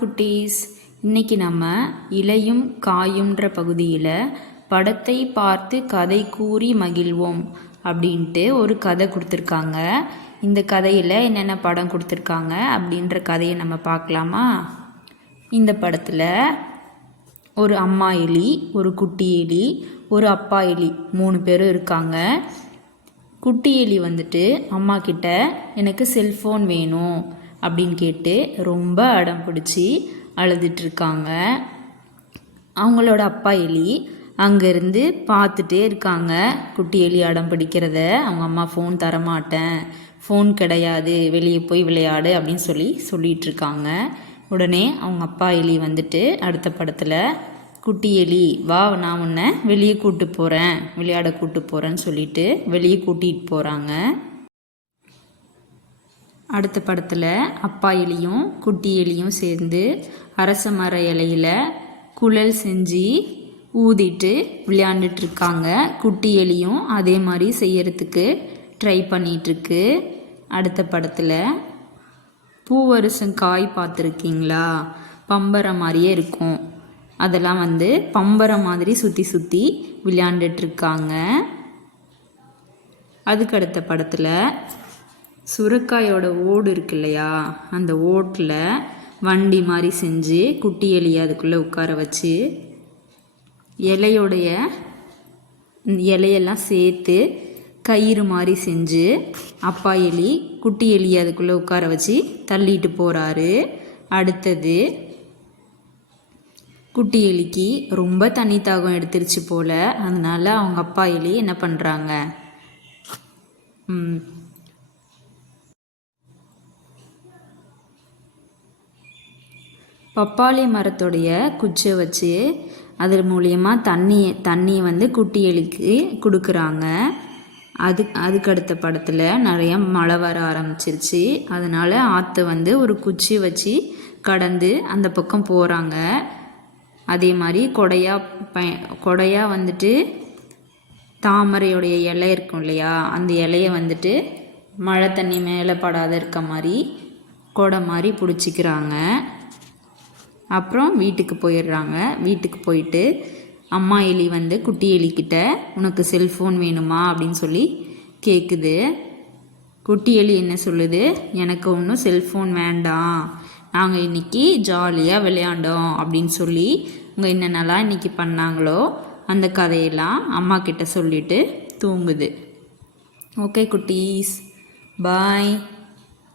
குட்டீஸ், இன்னைக்கு நம்ம இலையும் காயும்ன்ற பகுதியில் படத்தை பார்த்து கதை கூறி மகிழ்வோம் அப்படின்ட்டு ஒரு கதை கொடுத்துருக்காங்க. இந்த கதையில் என்னென்ன படம் கொடுத்துருக்காங்க அப்படின்ற கதையை நம்ம பார்க்கலாமா? இந்த படத்தில் ஒரு அம்மா எலி, ஒரு குட்டி எலி, ஒரு அப்பா எலி 3 பேரும் இருக்காங்க. குட்டி எலி வந்துட்டு அம்மா கிட்ட எனக்கு செல்ஃபோன் வேணும் அப்படின்னு கேட்டு ரொம்ப அடம் பிடிச்சி அழுதுட்ருக்காங்க. அவங்களோட அப்பா எலி அங்கேருந்து பார்த்துட்டே இருக்காங்க குட்டி எலி அடம் பிடிக்கிறத. அவங்க அம்மா ஃபோன் தரமாட்டேன், ஃபோன் கிடையாது, வெளியே போய் விளையாடு அப்படின்னு சொல்லிகிட்ருக்காங்க. உடனே அவங்க அப்பா எலி வந்துட்டு அடுத்த படத்தில் குட்டி எலி வா, நான் உன்னை வெளியே கூப்பிட்டு போகிறேன், விளையாட கூப்பிட்டு போகிறேன்னு சொல்லிட்டு வெளியே கூட்டிகிட்டு போகிறாங்க. அடுத்த படத்தில் அப்பா எலியும் குட்டி எலியும் சேர்ந்து அரச மர இலையில் குழல் செஞ்சு ஊதிட்டு விளையாண்டுட்ருக்காங்க. குட்டி எலியும் அதே மாதிரி செய்யறதுக்கு ட்ரை பண்ணிகிட்ருக்கு. அடுத்த படத்தில் பூவரசம் காய் பார்த்துருக்கீங்களா? பம்பரம் மாதிரியே இருக்கும். அதெல்லாம் பம்பரம் மாதிரி சுற்றி சுற்றி விளையாண்டுட்ருக்காங்க. அதுக்கு அடுத்த படத்தில் சுரைக்காயோட ஓடு இருக்கு இல்லையா, அந்த ஓட்டில் வண்டி மாதிரி செஞ்சு குட்டி எலியை அதுக்குள்ளே உட்கார வச்சு இலையெல்லாம் சேர்த்து கயிறு மாதிரி செஞ்சு அப்பா எலி குட்டி எலியை அதுக்குள்ளே உட்கார வச்சு தள்ளிட்டு போகிறாரு. அடுத்தது குட்டி எலிக்கு ரொம்ப தண்ணி தாகம் எடுத்துருச்சு போல். அதனால் அவங்க அப்பா எலி என்ன பண்ணுறாங்க, பப்பாளி மரத்துடைய குச்சை வச்சு அது மூலயமா தண்ணியை குட்டி எலிக்கு கொடுக்குறாங்க. அதுக்கு அடுத்த படத்தில் நிறைய மழை வர ஆரம்பிச்சிருச்சு. அதனால் ஆற்றை ஒரு குச்சி வச்சு கடந்து அந்த பக்கம் போகிறாங்க. அதே மாதிரி கொடையா தாமரையுடைய இலை இருக்கும் இல்லையா, அந்த இலையை மழை தண்ணி மேலே படாத இருக்க மாதிரி கொடை மாதிரி பிடிச்சிக்கிறாங்க. அப்புறம் வீட்டுக்கு போயிடுறாங்க. வீட்டுக்கு போயிட்டு அம்மா எலி குட்டி எலிக்கிட்ட உனக்கு செல்ஃபோன் வேணுமா அப்படின்னு கேட்குது. குட்டி எலி என்ன சொல்லுது, எனக்கு ஒன்றும் செல்ஃபோன் வேண்டாம், நாங்கள் இன்றைக்கி ஜாலியாக விளையாண்டோம் அப்படின்னு அவங்க என்னென்னலாம் இன்றைக்கி பண்ணாங்களோ அந்த கதையெல்லாம் அம்மா கிட்ட சொல்லிட்டு தூங்குது. ஓகே குட்டீஸ், பாய்.